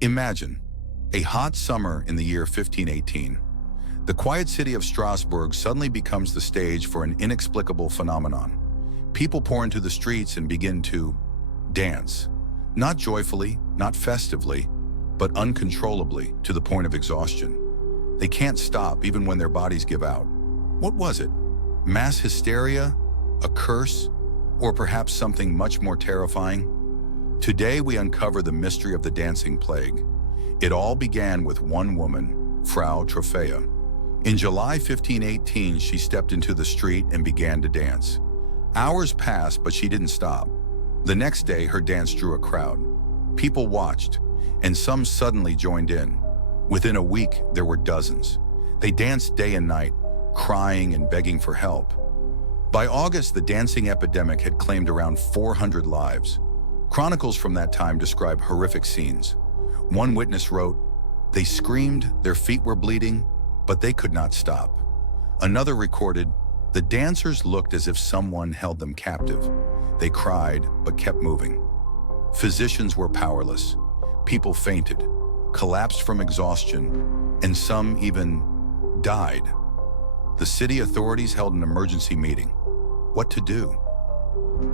Imagine a hot summer in the year 1518. The quiet city of Strasbourg suddenly becomes the stage for an inexplicable phenomenon. People pour into the streets and begin to dance. Not joyfully, not festively, but uncontrollably to the point of exhaustion. They can't stop even when their bodies give out. What was it? Mass hysteria? A curse? Or perhaps something much more terrifying? Today we uncover the mystery of the dancing plague. It all began with one woman, Frau Trophea. In July 1518, she stepped into the street and began to dance. Hours passed, but she didn't stop. The next day, her dance drew a crowd. People watched, and some suddenly joined in. Within a week, there were dozens. They danced day and night, crying and begging for help. By August, the dancing epidemic had claimed around 400 lives. Chronicles from that time describe horrific scenes. One witness wrote, "They screamed, their feet were bleeding, but they could not stop." Another recorded, "The dancers looked as if someone held them captive. They cried, but kept moving." Physicians were powerless. People fainted, collapsed from exhaustion, and some even died. The city authorities held an emergency meeting. What to do?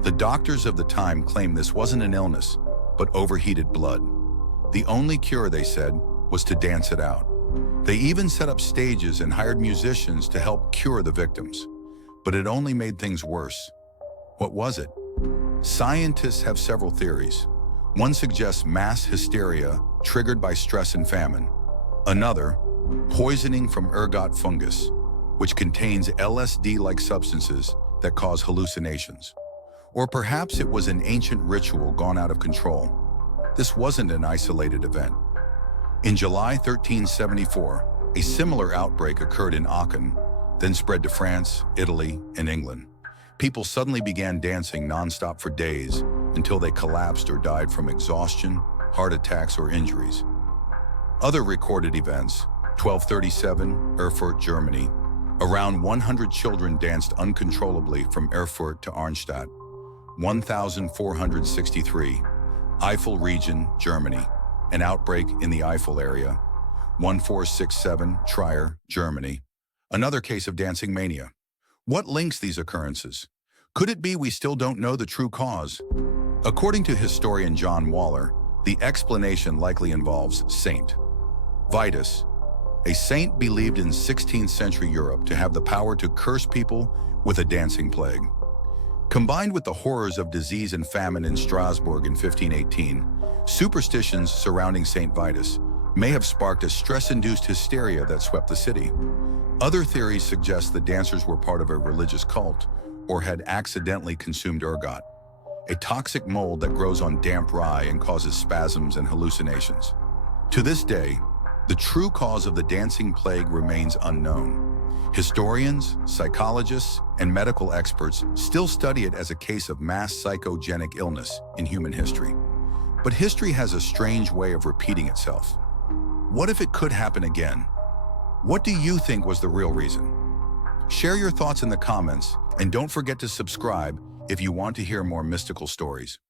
The doctors of the time claimed this wasn't an illness, but overheated blood. The only cure, they said, was to dance it out. They even set up stages and hired musicians to help cure the victims. But it only made things worse. What was it? Scientists have several theories. One suggests mass hysteria triggered by stress and famine. Another, poisoning from ergot fungus, which contains LSD-like substances that cause hallucinations. Or perhaps it was an ancient ritual gone out of control. This wasn't an isolated event. In July 1374, a similar outbreak occurred in Aachen, then spread to France, Italy, and England. People suddenly began dancing nonstop for days until they collapsed or died from exhaustion, heart attacks, or injuries. Other recorded events, 1237, Erfurt, Germany. Around 100 children danced uncontrollably from Erfurt to Arnstadt. 1463, Eifel region, Germany. An outbreak in the Eifel area. 1467, Trier, Germany. Another case of dancing mania. What links these occurrences? Could it be we still don't know the true cause? According to historian John Waller, the explanation likely involves Saint Vitus, a saint believed in 16th century Europe to have the power to curse people with a dancing plague. Combined with the horrors of disease and famine in Strasbourg in 1518, superstitions surrounding Saint Vitus may have sparked a stress-induced hysteria that swept the city. Other theories suggest the dancers were part of a religious cult or had accidentally consumed ergot, a toxic mold that grows on damp rye and causes spasms and hallucinations. To this day, the true cause of the dancing plague remains unknown. Historians, psychologists, and medical experts still study it as a case of mass psychogenic illness in human history. But history has a strange way of repeating itself. What if it could happen again? What do you think was the real reason? Share your thoughts in the comments, and don't forget to subscribe if you want to hear more mystical stories.